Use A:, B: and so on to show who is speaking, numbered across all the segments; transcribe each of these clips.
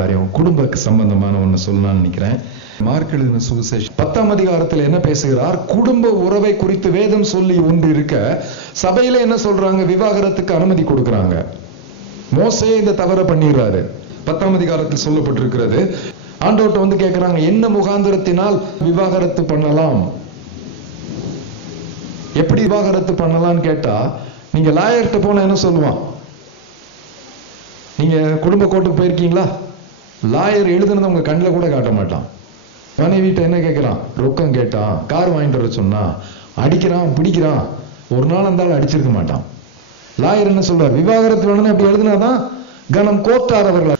A: காரியம் குடும்ப சம்பந்தமான ஒண்ணு சொல்லலாம்னு நினைக்கிறேன். மார்க் எழுதின சுவிசேஷம் பத்தாம் அதிகாரத்தில் என்ன பேசுகிறார்? குடும்ப உறவை குறித்து வேதம் சொல்லி ஒன்று இருக்க சபையில என்ன சொல்றாங்க? விவாகரத்துக்கு அனுமதி கொடுக்கறாங்க. மோசே இந்த தவற பண்ணிடுறாரு. பத்தாம் அதிகாரத்தில் சொல்லப்பட்டிருக்கிறது. ஆண்டவர்கிட்ட வந்து கேட்கிறாங்க என்ன முகாந்திரத்தினால் விவாகரத்து பண்ணலாம்? எப்படி விவாகரத்து பண்ணலாம்னு கேட்டா நீங்க லாயர்கிட்ட போனா என்ன சொல்லுவான்? நீங்க குடும்ப கோர்ட்டுக்கு போயிருக்கீங்களா? லாயர் எழுதுனதை உங்க கண்ணில் கூட காட்ட மாட்டான். மனைவிட்ட என்ன கேட்கிறான்? ரொக்கம் கேட்டான் கார் வாங்கிட்டு வர சொன்னான் அடிக்கிறான் பிடிக்கிறான். ஒரு நாள் இருந்தாலும் அடிச்சிருக்க மாட்டான். லாயர் என்ன சொல்றார்? விவாகரத்து வேணும்னு அப்படி எழுதினாதான் கனம் கோத்தார் அவர்கள்.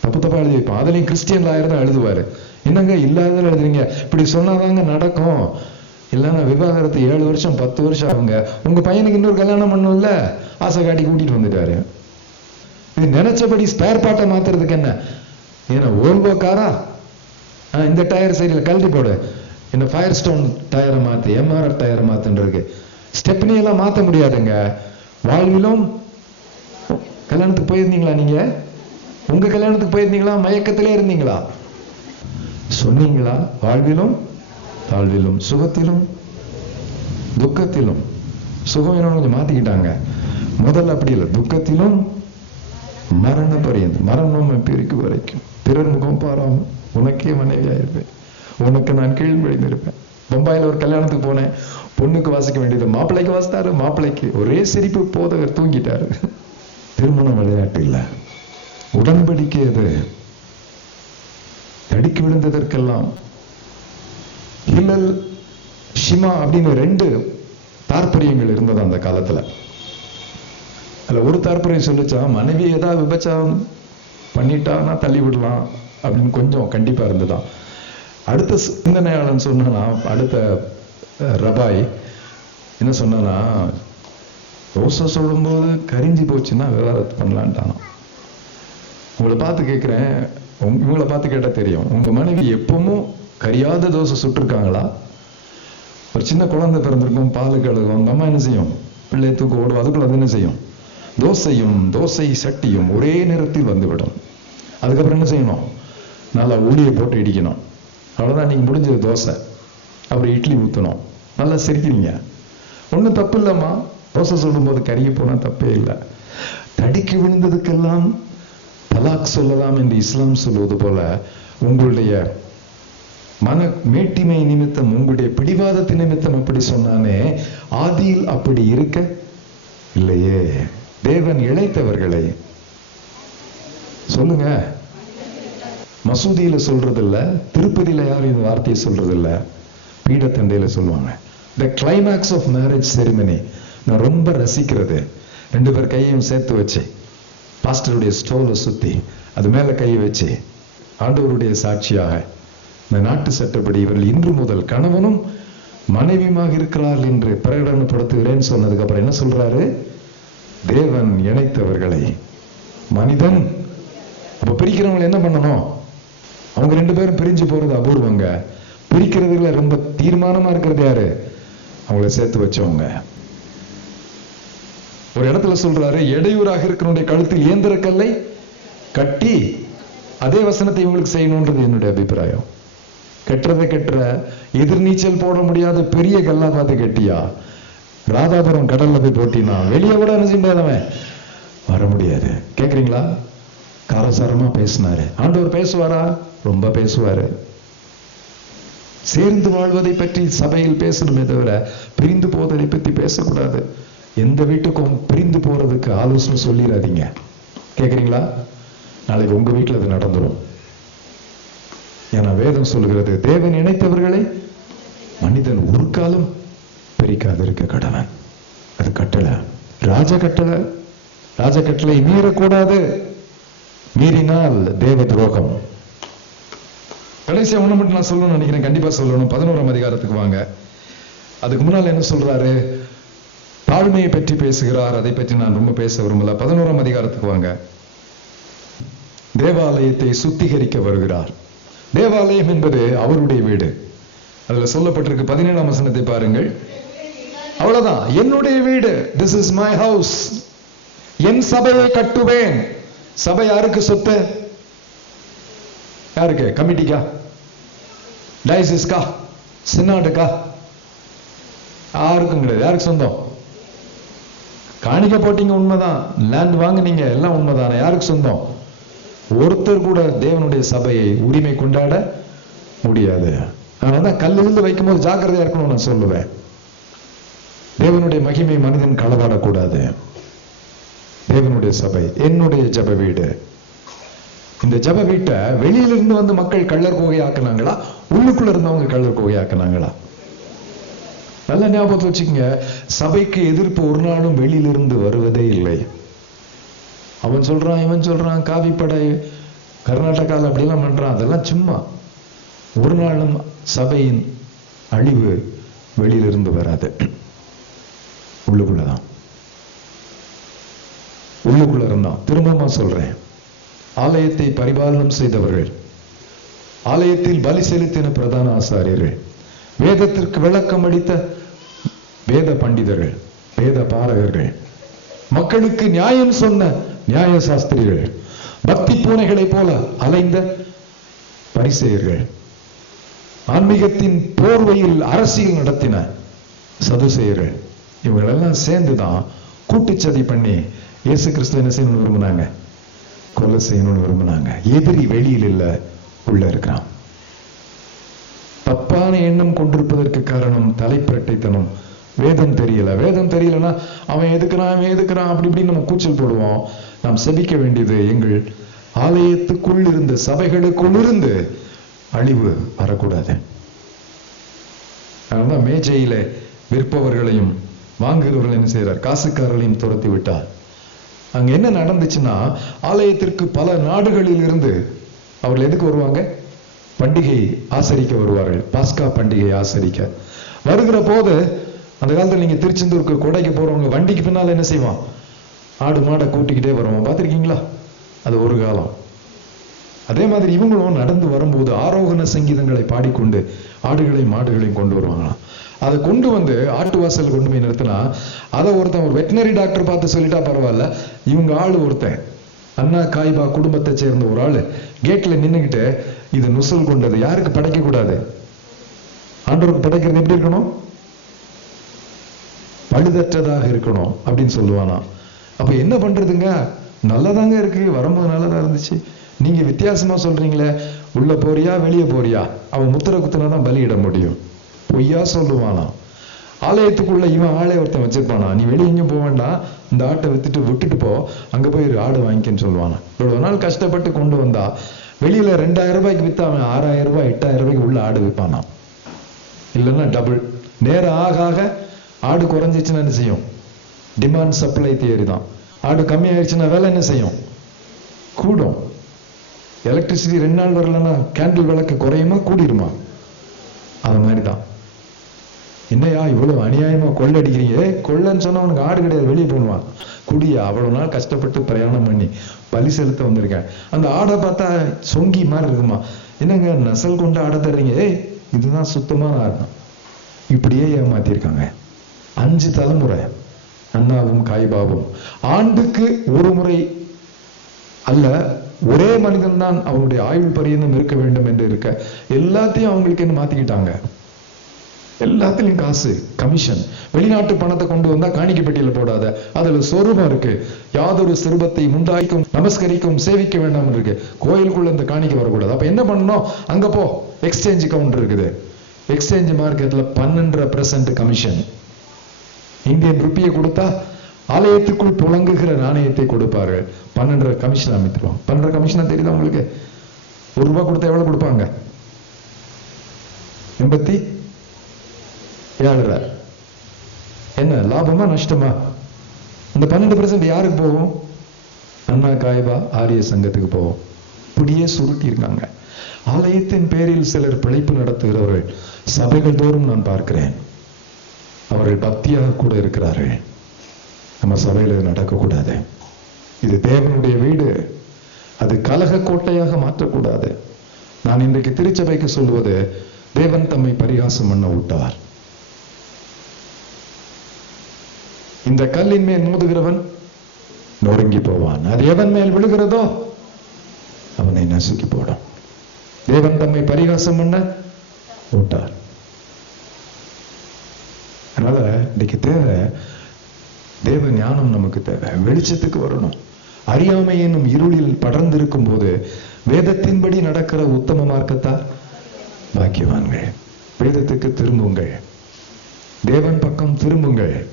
A: தப்பு தப்பா எழுதி வைப்பான் அதுலயும் கிறிஸ்டியன் லாயர் தான் எழுதுவாரு. என்னங்க இல்லாததில் எழுதுறீங்க? இப்படி சொன்னாதாங்க நடக்கும். இல்லைன்னா விவாகரத்து ஏழு வருஷம் பத்து வருஷம் ஆகுங்க. உங்க பையனுக்கு இன்னொரு கல்யாணம் பண்ணும்ல ஆசை காட்டி கூட்டிட்டு வந்துட்டாரு. இது நினைச்சபடி ஸ்பேர் பார்ட்டை மாத்துறதுக்கு என்ன? ஏன்னா ஓல்வோ காரா இந்த டயர் சரியில்லை கழட்டி போடு. இந்த ஃபயர் ஸ்டோன் டயரை மாத்து எம்ஆர்எஃப் டயரை இருக்கு ஸ்டெப்னி எல்லாம் மாத்த முடியாதுங்க. வாழ்விலும் கல்யாணத்துக்கு போயிருந்தீங்களா நீங்க? உங்க கல்யாணத்துக்கு போயிருந்தீங்களா? மயக்கத்திலே இருந்தீங்களா? சொன்னீங்களா? வாழ்விலும் தாழ்விலும் சுகத்திலும் துக்கத்திலும். சுகம் என்ன கொஞ்சம் மாத்திக்கிட்டாங்க. முதல்ல அப்படி இல்லை. துக்கத்திலும் மரண பரியந்த மரணம் பிரிக்கு வரைக்கும். பிறர் முகம் உனக்கே மனைவியா இருப்பேன் உனக்கு நான் கீழ்மழிந்திருப்பேன் பம்பாயில ஒரு கல்யாணத்துக்கு போனேன். பொண்ணுக்கு வாசிக்க வேண்டியது மாப்பிள்ளைக்கு வாசித்தாரு. மாப்பிள்ளைக்கு ஒரே சிரிப்பு போதவர் தூங்கிட்டாரு. திருமணம் விளையாட்டு இல்ல. உடன்படிக்கை அது. தடுக்கி விழுந்ததற்கெல்லாம் ஹில்லல் ஷிமா அப்படின்னு ரெண்டு தாற்பரியங்கள் இருந்தது அந்த காலத்துல. அதுல ஒரு தாற்பரியம் சொல்லிச்சா மனைவி ஏதாவது விபச்சாரம் பண்ணிட்டான்னா தள்ளி விடலாம் அப்படின்னு கொஞ்சம் கண்டிப்பாக இருந்துதான். அடுத்த சிந்தனையாளன் சொன்னானா அடுத்த ரபாய் என்ன சொன்னா ரோசை சொல்லும்போது கரிஞ்சு போச்சுன்னா விவாதத்து பண்ணலான்ட்டானா உங்களை பார்த்து கேட்குறேன் இவங்களை பார்த்து கேட்டால் தெரியும். உங்கள் மனைவி எப்பவும் கரியாத தோசை சுட்டிருக்காங்களா? ஒரு சின்ன குழந்தை பிறந்திருக்கும் பால் கழுகும் அந்த அம்மா என்ன செய்யும்? பிள்ளையை தூக்க ஓடும் அதுக்குள்ள அது என்ன செய்யும்? தோசையும் தோசை சட்டியும் ஒரே நேரத்தில் வந்துவிடும். அதுக்கப்புறம் என்ன செய்யணும்? நல்லா ஊழியை போட்டு இடிக்கணும். அவ்வளோதான் நீங்கள் முடிஞ்சது தோசை. அப்புறம் இட்லி ஊற்றணும் நல்லா சிரிக்கிறீங்க. ஒன்றும் தப்பு இல்லைம்மா. தோசை சொல்லும்போது கருகி போனால் தப்பே இல்லை. தடுக்கி விழுந்ததுக்கெல்லாம் தலாக் சொல்லலாம் என்று இஸ்லாம் சொல்வது போல உங்களுடைய மன மேட்டிமை நிமித்தம் உங்களுடைய பிடிவாதத்து நிமித்தம் அப்படி சொன்னானே ஆதியில் அப்படி இருக்க? இல்லையே. தேவன் இழைத்தவர்களை. சொல்லுங்க. மசூதியில சொல்றதில்ல திருப்பதியில் திருப்பதியில யாரும் இந்த வார்த்தையை சொல்றதில்ல. பீடத்தண்டையில் பீடத்தண்டையில சொல்லுவாங்க. The climax of marriage ceremony நான் ரொம்ப ரசிக்கிறது. ரெண்டு பேர் கையையும் சேர்த்து வச்சு பாஸ்டருடைய ஸ்டோலை சுத்தி அது மேல கையை வச்சு ஆண்டவருடைய சாட்சியாக இந்த நாட்டு சட்டப்படி இவர்கள் இன்று முதல் கணவனும் மனைவியுமாக இருக்கிறார்கள் என்று பிரகடனப்படுத்துகிறேன்னு சொன்னதுக்கு அப்புறம் என்ன சொல்றாரு? தேவன் இணைத்தவர்களை மனிதன் அப்ப பிரிக்கிறவங்களை என்ன பண்ணணும்? அவங்க ரெண்டு பேரும் பிரிஞ்சு போறது அபூர்வங்க. பிரிக்கிறதுல ரொம்ப தீர்மானமா இருக்கிறது யாரு? அவங்கள சேர்த்து வச்சவங்க. ஒரு இடத்துல சொல்றாரு இடையூறாக இருக்கிறவனுடைய கழுத்தில் இயந்திர கல்லை கட்டி அதே வசனத்தை இவங்களுக்கு செய்யணும்ன்றது என்னுடைய அபிப்பிராயம். கெட்டுறதை கெட்டுற எதிர்நீச்சல் போட முடியாத பெரிய கல்லா பார்த்து கெட்டியா? ராதாபுரம் கடல்ல போய் போட்டினா வெளியே கூட என்ன செய்ய முடியாதவன்? வர முடியாது. கேக்குறீங்களா? காரசாரமா பேசினாரு. ஆண்டவர் பேசுவாரா? ரொம்ப பேசுவாரு. சேர்ந்து வாழ்வதை பற்றி சபையில் பேசணுமே தவிர பிரிந்து போவதை பற்றி பேசக்கூடாது. எந்த வீட்டுக்கும் பிரிந்து போறதுக்கு ஆலோசனை சொல்லிடாதீங்க கேக்குறீங்களா? நாளைக்கு உங்க வீட்டுல அது நடந்துடும் ஏன்னா வேதம் சொல்லுகிறது தேவன் இணைத்தவர்களை மனிதன் ஒரு காலம் பிரிக்காதிருக்க கடவன். அது கட்டளை. ராஜ கட்டளை ராஜ கட்டளை மீறக்கூடாது. மீறினால் தேவ துரோகம். கடைசியா ஒண்ணு மட்டும் நான் சொல்லணும்னு நினைக்கிறேன். கண்டிப்பா சொல்லணும். பதினோராம் அதிகாரத்துக்கு வாங்க. அதுக்கு முன்னால் என்ன சொல்றாரு? தாழ்மையை பற்றி பேசுகிறார். அதை பற்றி நான் ரொம்ப பேச விரும்பல. பதினோராம் அதிகாரத்துக்கு வாங்க. தேவாலயத்தை சுத்திகரிக்க வருகிறார். தேவாலயம் என்பது அவருடைய வீடு. அதுல சொல்லப்பட்டிருக்கு பதினேழாம் வசனத்தை பாருங்கள். அவ்வளவுதான். என்னுடைய வீடு திஸ் இஸ் மை ஹவுஸ் என் சபையை கட்டுவேன். சபை யாருக்கு சொத்து? யாருக்கு? கமிட்டிக்கா? டயசிஸ்கா சின்னாட்டுக்கா? யாருக்கும் கிடையாது. யாருக்கு சொந்தம்? காணிக்க போட்டீங்க உண்மைதான். லேண்ட் வாங்குனீங்க எல்லாம் உண்மைதானே. யாருக்கு சொந்தம்? ஒருத்தர் கூட தேவனுடைய சபையை உரிமை கொண்டாட முடியாது. அதனாலதான் கல்லு வில்லு வைக்கும் போது ஜாக்கிரதையா இருக்கணும்னு நான் சொல்லுவேன். தேவனுடைய மகிமை மனிதன் களவாடக்கூடாது. தேவனுடைய சபை என்னுடைய ஜப வீடு. இந்த ஜப வீட்டை வெளியிலிருந்து வந்து மக்கள் கள்ளர் கோகையாக்குனாங்களா? உள்ளுக்குள்ள இருந்தவங்க கள்ளர் கோகை ஆக்குனாங்களா நல்ல ஞாபகத்தை வச்சுக்கோங்க. சபைக்கு எதிர்ப்பு ஒரு நாளும் வெளியிலிருந்து வருவதே இல்லை. அவன் சொல்றான் இவன் சொல்றான் காவிப்படை கர்நாடகாவில் அப்படிலாம் பண்றான். அதெல்லாம் சும்மா. ஒரு நாளும் சபையின் அழிவு வெளியிலிருந்து வராது. உள்ளுக்குள்ளதான். உள்ளுக்குள்ள இருந்தான். திரும்பமா சொல்றேன். ஆலயத்தை பரிபாலனம் செய்தவர்கள் ஆலயத்தில் பலி செலுத்தின பிரதான ஆசாரியர்கள் வேதத்திற்கு விளக்கம் அளித்த வேத பண்டிதர்கள் வேத பாரகர்கள் மக்களுக்கு நியாயம் சொன்ன நியாய சாஸ்திரிகள் பக்தி பூனைகளைப் போல அலைந்த பரிசெயர்கள் ஆன்மீகத்தின் போர்வையில் அரசியல் நடத்தின சதுசெயர்கள் இவங்களெல்லாம் சேர்ந்துதான் கூட்டுச்சதி பண்ணி இயேசு கிறிஸ்து என்ன செய்யணும்னு விரும்பினாங்க? கொலை செய்யணும்னு விரும்பினாங்க. எதிரி வெளியில் இல்ல உள்ள இருக்கிறான். தப்பான எண்ணம் கொண்டிருப்பதற்கு காரணம் தலைப்பிரட்டைத்தனம். வேதம் தெரியல. வேதம் தெரியலன்னா அவன் எதுக்குறான் அவன் எதுக்குறான்? அப்படி இப்படி நம்ம கூச்சல் போடுவோம். நாம் செபிக்க வேண்டியது எங்கள் ஆலயத்துக்குள் இருந்து சபைகளுக்குள் இருந்து அழிவு வரக்கூடாது. அதனால மேஜையில விற்பவர்களையும் வாங்குகிறவர்கள் என்ன செய்கிறார் காசுக்காரர்களையும் துரத்தி விட்டார். அங்க என்ன நடந்துச்சுன்னா ஆலயத்திற்கு பல நாடுகளில் இருந்து அவர்கள் எதுக்கு வருவாங்க? பண்டிகை ஆசரிக்க வருவார்கள். பாஸ்கா பண்டிகை ஆசரிக்க. வருகிற போது அந்த காலத்துல நீங்க திருச்செந்தூருக்கு கொடைக்கு போறவங்க வண்டிக்கு பின்னால என்ன செய்வான்? ஆடு மாடை கூட்டிக்கிட்டே வருவான். பார்த்திருக்கீங்களா? அது ஒரு காலம். அதே மாதிரி இவங்களும் நடந்து வரும்போது ஆரோகண சங்கீதங்களை பாடிக்கொண்டு ஆடுகளையும் மாடுகளையும் கொண்டு வருவாங்களாம். அதை கொண்டு வந்து ஆட்டு வாசல் கொண்டு போய் நிறுத்தினா அதை ஒருத்தன் ஒரு வெட்டினரி டாக்டர் பார்த்து சொல்லிட்டா பரவாயில்ல. இவங்க ஆள் ஒருத்தன். அண்ணா காய்பா குடும்பத்தை சேர்ந்த ஒரு ஆள். கேட்டில் நின்றுக்கிட்டு இது நுசல் கொண்டது. யாருக்கு படைக்கக்கூடாது? ஆண்டவருக்கு படைக்கிறது எப்படி இருக்கணும்? பழுதற்றதாக இருக்கணும் அப்படின்னு சொல்லுவானா. அப்போ என்ன பண்ணுறதுங்க நல்லதாங்க இருக்கு. வரும்போது நல்லதாக இருந்துச்சு. நீங்கள் வித்தியாசமாக சொல்கிறீங்களே உள்ளே போறியா? வெளியே போறியா? அவன் முத்திர குத்துனாதான் பலியிட முடியும். பொய்யா சொல்லுவானா ஆலயத்துக்குள்ள இவன் ஆளே ஒருத்தன் வச்சிருப்பானா நீ வெளியே எங்கேயும் போக வேண்டாம். இந்த ஆட்டை வித்துட்டு விட்டுட்டு போ. அங்க போய் ஒரு ஆடு வாங்கிக்கன்னு சொல்லுவானா இவ்வளவு நாள் கஷ்டப்பட்டு கொண்டு வந்தா வெளியில ரெண்டாயிரம் ரூபாய்க்கு வித்தா அவன் ஆறாயிரம் ரூபாய் எட்டாயிரம் ரூபாய்க்கு உள்ள ஆடு விற்பானா இல்லைன்னா டபுள் நேரம் ஆக ஆக ஆடு குறைஞ்சிச்சுன்னா என்ன செய்யும்? டிமாண்ட் சப்ளை தியரி தான். ஆடு கம்மியாயிருச்சுன்னா வேலை என்ன செய்யும்? கூடும். எலக்ட்ரிசிட்டி ரெண்டு நாள் வரலன்னா கேண்டில் விளக்கு குறையுமா? கூடிருமா? அது மாதிரி தான். என்னையா இவ்வளவு அநியாயமா கொள்ளடிக்கிறீங்க கொள்ளன்னு சொன்னா அவனுக்கு ஆடு கிடையாது வெளியே போடுவான் குடியா அவ்வளவு நாள் கஷ்டப்பட்டு பிரயாணம் பண்ணி பலி செலுத்த வந்திருக்கேன். அந்த ஆடை பார்த்தா சொங்கி மாதிரி இருக்குமா? என்னங்க நசல் கொண்டு ஆடை தர்றீங்க? ஏய் இதுதான் சுத்தமான ஆடு. இப்படியே ஏமாத்திருக்காங்க. அஞ்சு தலைமுறை அண்ணாவும் காய்பாவும் ஆண்டுக்கு ஒரு முறை அல்ல ஒரே மனிதன் தான் அவங்களுடைய ஆயுள் பரியந்தம் இருக்க வேண்டும் என்று இருக்க. எல்லாத்தையும் அவங்களுக்கு என்ன மாத்திக்கிட்டாங்க? எல்லாத்துலயும் காசு கமிஷன் வெளிநாட்டு பணத்தை கொண்டு வந்தா காணிக்கப்பட்டியில போடாத. அதுல சொரூபம் இருக்கு. யாதொரு சிறுபத்தை உண்டாக்கும் நமஸ்கரிக்கும் சேவிக்க வேண்டாம் இருக்கு. கோயிலுக்குள்ள இந்த காணிக்கை வரக்கூடாது. அப்ப என்ன பண்ணணும்? அங்க போ. எக்ஸ்சேஞ்ச் கவுண்டர் இருக்குது. எக்ஸ்சேஞ்ச் மார்க்கெட்ல பன்னெண்டரை பெர்சன்ட் கமிஷன் இந்தியன் ருப்பியை கொடுத்தா ஆலயத்துக்குள் புழங்குகிற நாணயத்தை கொடுப்பார்கள் பன்னெண்டரை கமிஷன் அமைத்துருவாங்க. பன்னெண்டரை கமிஷனா தெரியுதா உங்களுக்கு? ஒரு ரூபாய் கொடுத்தா எவ்வளவு கொடுப்பாங்க? எண்பத்தி ஏழரை என்ன லாபமா நஷ்டமா? இந்த பன்னெண்டு பெர்சன்ட் யாருக்கு போகும்? அண்ணா காய்பா ஆரிய சங்கத்துக்கு போகும். இப்படியே சுருட்டி இருக்காங்க. ஆலயத்தின் பேரில் சிலர் பிழைப்பு நடத்துகிறவர்கள். சபைகள் தோறும் நான் பார்க்கிறேன். அவர்கள் பக்தியாக கூட இருக்கிறார்கள். நம்ம சபையில் இது நடக்கக்கூடாது. இது தேவனுடைய வீடு. அது கலக கோட்டையாக மாற்றக்கூடாது. நான் இன்றைக்கு திருச்சபைக்கு சொல்வது தேவன் தம்மை பரிகாசம் பண்ண விட்டார். இந்த கல்லின் மேல் மோதுகிறவன் நொறுங்கி போவான். அது எவன் மேல் விழுகிறதோ அவனை நசுக்கி போடும். தேவன் தம்மை பரிகாசம் பண்ண விட்டார். அதனால இன்னைக்கு தேவை தேவ ஞானம் நமக்கு தேவை. வெளிச்சத்துக்கு வரணும். அறியாமை என்னும் இருளில் படர்ந்திருக்கும் போது வேதத்தின்படி நடக்கிற உத்தம மார்க்கத்தார் பாக்கியவான்கள். வேதத்துக்கு திரும்புங்கள். தேவன் பக்கம் திரும்புங்கள்.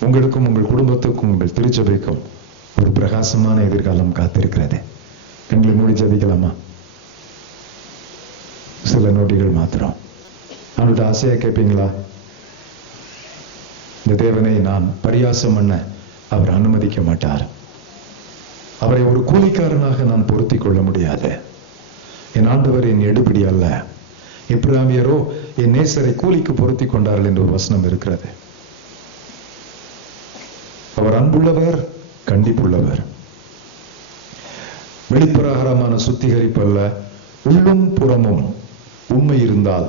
A: உங்களுக்கும் உங்கள் குடும்பத்துக்கும் உங்கள் திருச்சபைக்கும் ஒரு பிரகாசமான எதிர்காலம் காத்திருக்கிறது. கண்களை மூடி ஜபிக்கலாமா? சில நோட்டிகள் மாத்திரம். அவங்கள்ட்ட ஆசையை கேட்பீங்களா? இந்த தேவனை நான் பரியாசம் பண்ண அவர் அனுமதிக்க மாட்டார். அவரை ஒரு கூலிக்காரனாக நான் பொருத்திக் கொள்ள முடியாது. என் ஆண்டவர் என் எடுபிடி அல்ல. இப்ராமியரோ என் நேசரை கூலிக்கு பொருத்தி கொண்டார்கள் என்று ஒரு வசனம் இருக்கிறது. அவர் அன்புள்ளவர் கண்டிப்புள்ளவர். வெளிப்பிரகாரமான சுத்திகரிப்பு அல்ல உள்ளும் புறமும் உண்மை இருந்தால்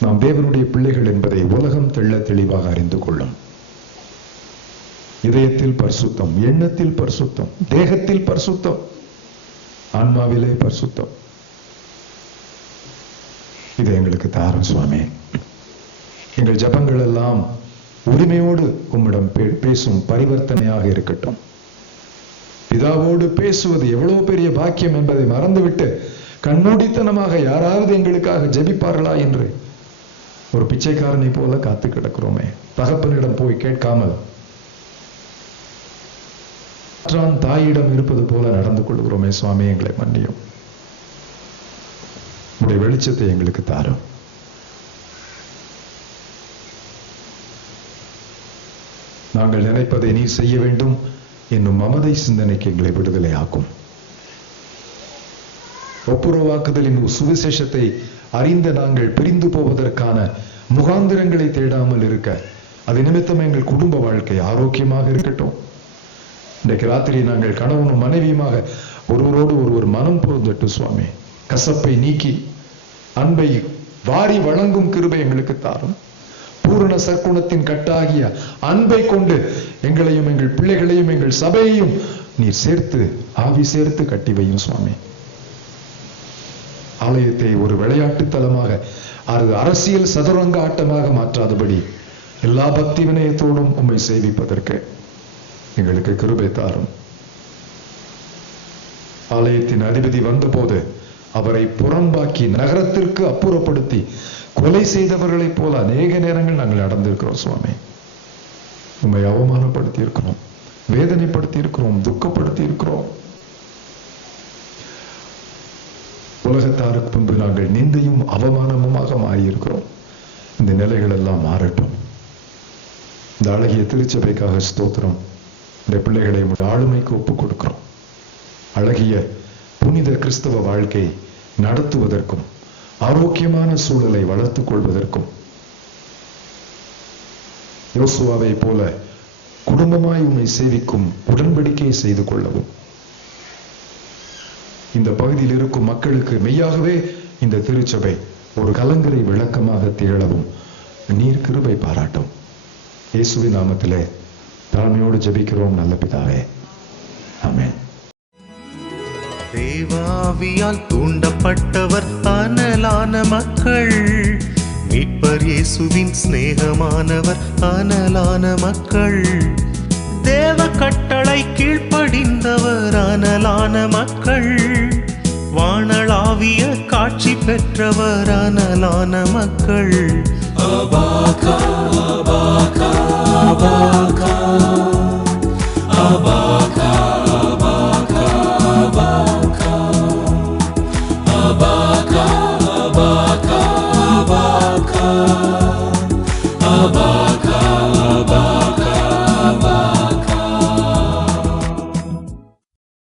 A: நாம் தேவனுடைய பிள்ளைகள் என்பதை உலகம் தெள்ள தெளிவாக அறிந்து கொள்ளும். இதயத்தில் பரிசுத்தம் எண்ணத்தில் பரிசுத்தம் தேகத்தில் பரிசுத்தம் ஆன்மாவிலே பரிசுத்தம். இது எங்களுக்கு தாரம் சுவாமி. எங்கள் ஜபங்கள் எல்லாம் உரிமையோடு உம்மிடம் பே- பேசும் பரிவர்த்தனையாக இருக்கட்டும். பிதாவோடு பேசுவது எவ்வளவு பெரிய பாக்கியம் என்பதை மறந்துவிட்டு கண்மூடித்தனமாக யாராவது எங்களுக்காக ஜெபிப்பார்களா என்று ஒரு பிச்சைக்காரனை போல காத்து கிடக்கிறோமே. தகப்பனிடம் போய் கேட்காமல் தாயிடம் இருப்பது போல நடந்து கொள்கிறோமே சுவாமி எங்களை மன்னியும். உடைய வெளிச்சத்தை எங்களுக்கு தாரும். நாங்கள் நினைப்பதை நீர் செய்ய வேண்டும் என்னும் மமதை சிந்தனைக்கு எங்களை விடுதலை ஆக்கும். ஒப்புரவாக்குதலின் சுவிசேஷத்தை அறிந்த நாங்கள் பிரிந்து போவதற்கான முகாந்திரங்களை தேடாமல் இருக்க அது நிமித்தம் எங்கள் குடும்ப வாழ்க்கை ஆரோக்கியமாக இருக்கட்டும். இன்றைக்கு ராத்திரி நாங்கள் கணவனும் மனைவியுமாக ஒருவரோடு ஒருவர் மனம் பொருந்தட்டு சுவாமி கசப்பை நீக்கி அன்பை வாரி வழங்கும் கிருபை எங்களுக்கு தாரும். பூரண சற்குணத்தின் கட்டாகிய அன்பை கொண்டு எங்களையும் எங்கள் பிள்ளைகளையும் எங்கள் சபையையும் நீர் சேர்த்து ஆவி சேர்த்து கட்டி வையும் சுவாமி. ஆலயத்தை ஒரு விளையாட்டு தலமாக அது அரசியல் சதுரங்க ஆட்டமாக மாற்றாதபடி எல்லா பக்தி வினயத்தோடும் உண்மை சேவிப்பதற்கு எங்களுக்கு கிருபை தாரும். ஆலயத்தின் அதிபதி வந்தபோது அவரை புறம்பாக்கி நகரத்திற்கு அப்புறப்படுத்தி கொலை செய்தவர்களைப் போல அநேக நேரங்கள் நாங்கள் நடந்திருக்கிறோம் சுவாமி. உண்மை அவமானப்படுத்தி இருக்கிறோம் வேதனைப்படுத்தி இருக்கிறோம் துக்கப்படுத்தி இருக்கிறோம் உலகத்தாருக்கு முன்பு நாங்கள் நிந்தையும் அவமானமுமாக மாறியிருக்கிறோம். இந்த நிலைகள் எல்லாம் மாறட்டும். இந்த அழகிய திருச்சபைக்காக ஸ்தோத்திரம். இந்த பிள்ளைகளை ஆளுமைக்கு ஒப்புக் கொடுக்கிறோம் அழகிய புனித கிறிஸ்தவ வாழ்க்கை நடத்துவதற்கும் ஆரோக்கியமான சூழலை வளர்த்துக் கொள்வதற்கும் யோசுவாவை போல குடும்பமாய் உன்னை சேவிக்கும் உடன்படிக்கை செய்து கொள்ளவும். இந்த பகுதியில் இருக்கும் மக்களுக்கு மெய்யாகவே இந்த திருச்சபை ஒரு கலங்கரை விளக்கமாக திகழவும் நீர் கிருபை பாராட்டும். இயேசுவின் நாமத்திலே தாழ்மையோடு ஜெபிக்கிறோம் நல்ல பிதாவே. ஆமென்.
B: தேவாவியால் தூண்டப்பட்டவர் அனலான மக்கள். மீட்பர் இயேசுவின் சிநேகமானவர் அனலான மக்கள். தேவ கட்டளை கீழ்ப்படிந்தவர் அனலான மக்கள். வானளாவிய காட்சி பெற்றவர் அனலான மக்கள். அபாகா அபாகா அபாகா